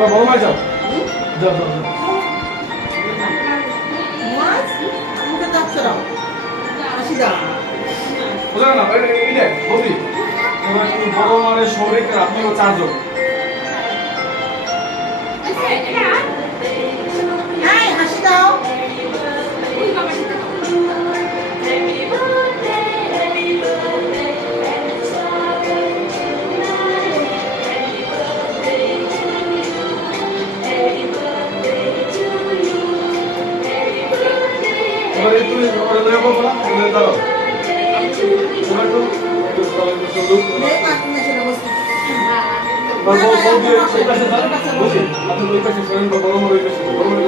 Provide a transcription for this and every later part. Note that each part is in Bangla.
বড় ভাই যাও যাও যাও আমাকে ডাকতে দাও হাসি দাও বুঝলেন না এই দেখ বৌদি এবার একটু বড় মানে শরীরকে আপনিও চারজন হাসি দাও এবারে তুমি ওরা ধরে বলবো না তুমি দাঁড়াও তোমার একটু লুক বৌদি ওই পাশে দাঁড়ান বৌদি আপনি ওই পাশে শরীর বড় বড় ওই পাশে বড় বড়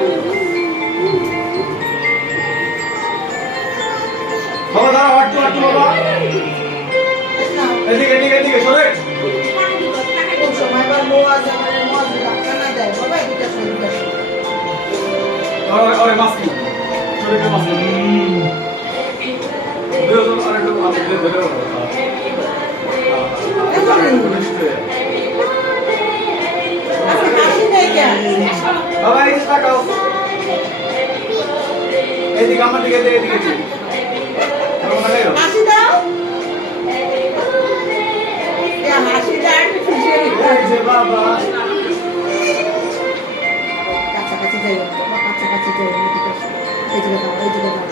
বাবা দাঁড়াও একটু বাবা এদিকে এদিকে এদিকে সরে সময় বার মোয়াজ ডাক্তার না দেয় বাবা এটা শরীর আরে মাস্ক শরীরে মাস্ক দুজন আরেকটু আপনি ধরে বাবা এই তাকাও এদিকে আমার দিকে এদিকে হাসি দাও হাসি দাও বাবা কাছাকাছি যাই কাছাকাছি যাই এই জায়গা দাও এই জায়গা দাও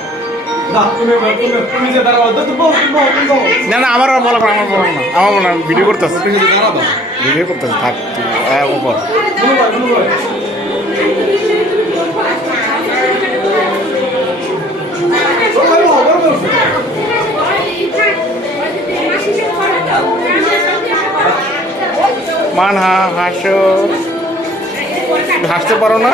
না তুমি যে দাঁড়াও তো বল না না আমার আর বলা আমার বলা না আমার বলা ভিডিও করতেছে তুমি যে দাঁড়াও ভিডিও করতেছে থাক ওপর মান হাসো হাসতে পারো না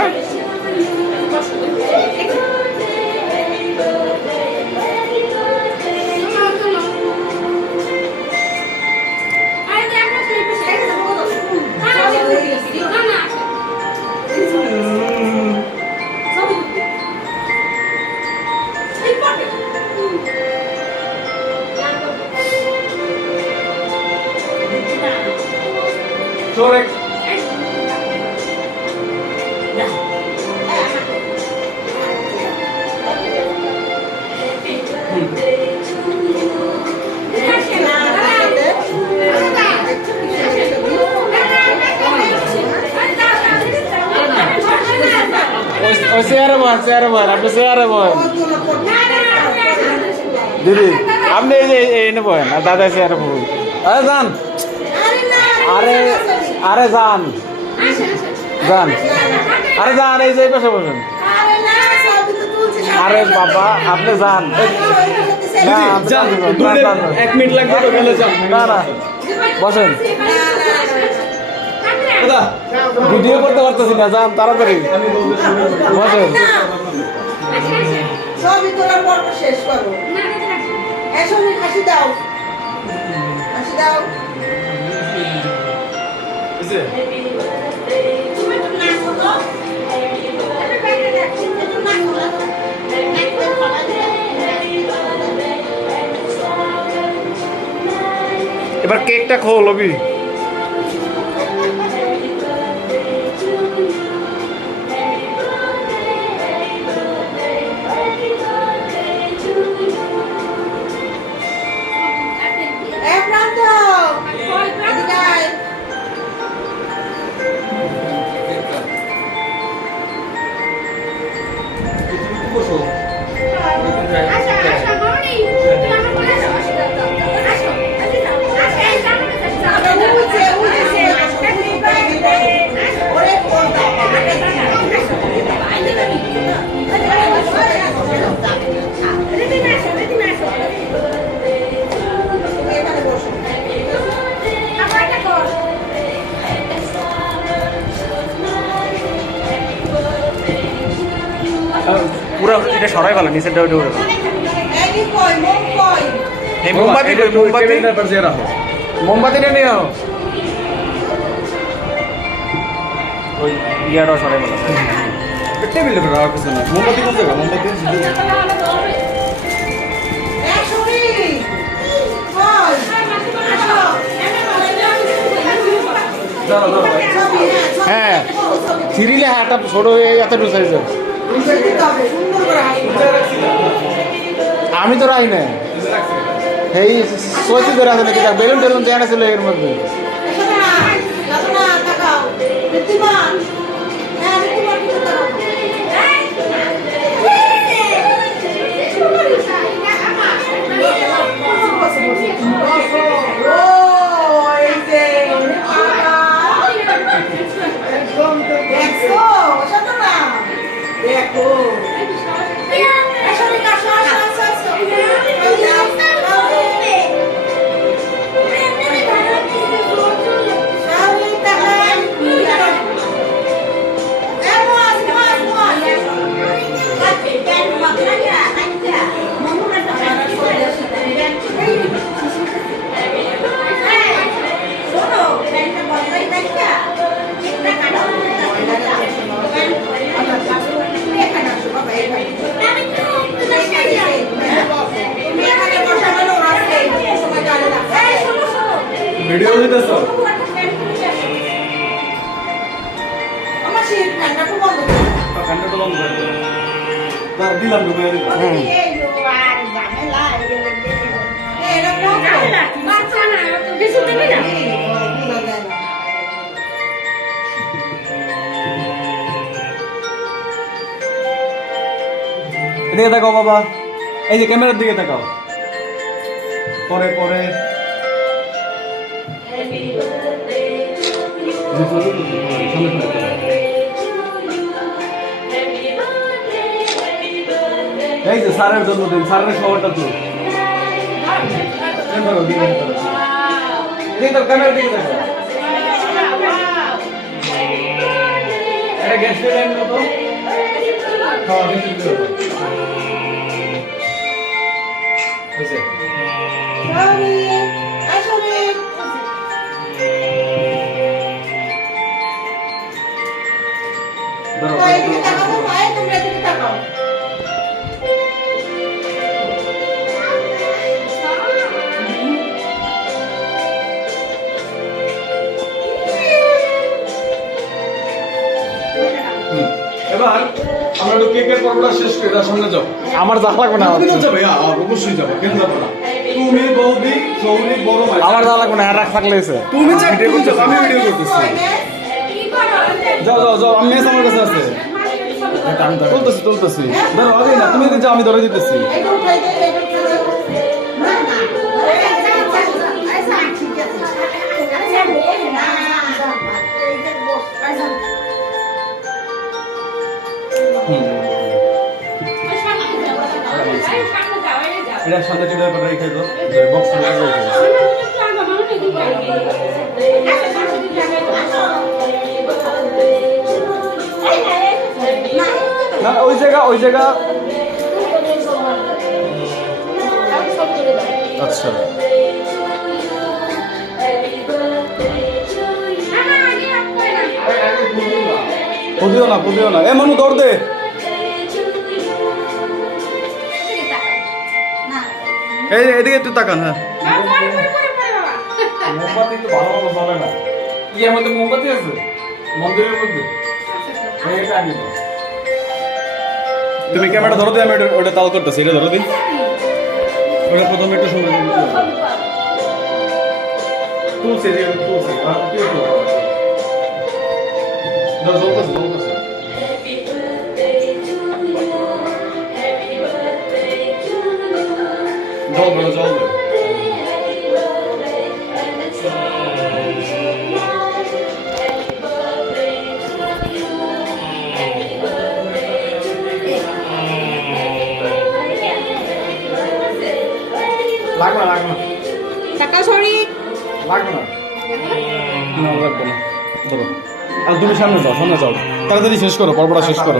Correct. চেয়ারে বল আপনি চেয়ারে বল দিদি আপনি এই যে এনে বলেন আর দাদা চেয়ারে বল আরে যান আরে আরে যান যান আরে যান এই যে এই পাশে বসেন আরে বাবা আপনি যান এক মিনিট লাগবে তো বলে যান না না বসেন দাদা ভিডিও করতে পারতেছি না যান তাড়াতাড়ি বসেন সবই তোলার পর্ব শেষ করো এখন হাসি দাও হাসি দাও এবার কেকটা খো লবি পুরো এটা সরাই ভালো নিচের ডাউটে উঠে এই মোমবাতি মোমবাতিটা নিয়ে আনো ওই ইয়াটাও সরাই ভালো টেবিলে রাখা কিছু না মোমবাতি কোথায় গেল মোমবাতি দাঁড়াও দাঁড়াও হ্যাঁ সিরিলে হাতটা ছোট হয়ে এতটুকু সাইজের। দিতে হবে, সুন্দর করে হাসি। আমি তো রাই না এই সোচি ধরে আছে নাকি বেলুন টেলুন জানা ছিল এর মধ্যে। এসো না, যাবো না, তাকাও। ঋদ্ধিমান, হ্যাঁ, ঋদ্ধিমান, কিন্তু তাকাও। ও, এই যে, দেখছো? এসো না, দেখো। এসো, রিকা, আসো, আসো, আসো, আসো। শাওরি, তাকান। এমন, মন, মন। এখানে আসো, বাবা, এখানে। তুমি এখানে বসা মানে ওরা আসবে, সময় জানে না। এই, শোনো, শোনো। ভিডিও দিতেছ? আমার সেই ফ্যানটা খুব বন্ধ করো। ফ্যানটা তো বন্ধ করে দে। দিলাম ঢুকে দিলাম। হুম এটা কোন এদিকে তাকাও বাবা, এই যে ক্যামেরার দিকে তাকাও। পরে পরে এই যে স্যারের জন্মদিন, স্যারের খবরটা তো ক্যামেরার দিকে তাকাও। এটা গ্যাস লাইন তো হ্যাঁ গ্যাস লাইন হইছে। Sorry, আসলে ধরো, তো এদিকে তাকাবো, ভাই, তোমরা এদিকে তাকাও। এবার আমরা একটু কেকের পর্বটা শেষ করে এটার সামনে যাও। আমার যা লাগবে না তুমি তো যাবে, অবশ্যই যাবো, কেন যাবো না? তুমি বৌদি সৌরি বড় ভাই, আমার যা লাগবে না আর রাখ থাকলে এসে তুমি ভিডিও করছো, আমি ভিডিও করতেছি। যাও যাও যাও, আমি মেস আমার কাছে আছে, তুলতেছি তুলতেছি। ধরো আগে না, তুমি যাও, আমি ধরে দিতেছি। এটা উঠাই দে, এটা উঠাই দে। না, না। ঠিক আছে। এটার সাথে টিভির করে রেখে দাও, বক্স লাগিয়ে দাও। না ওই জায়গা আচ্ছা পুদিও না এ মানু দৌড় দে। এই এদিকে একটু তাকান। হ্যাঁ মোমবাতি তো ভালো মতো জ্বলে না। ইয়ের মধ্যে মোমবাতি আছে মন্দিরের মধ্যে, এটা আনি দাও। তুমি ক্যামেরা ধরো, আমি ওটা তাল করতেছি, এটা ধরো দিন। ওটা প্রথমে একটু সময় তুলছে যে তুলছে কি জ্বলতেছে জল লাগবে না টাকা সরি লাগবে না লাগবে না। ধরো আর তুমি সামনে যাও, তাড়াতাড়ি শেষ করো, পর্বটা শেষ করো।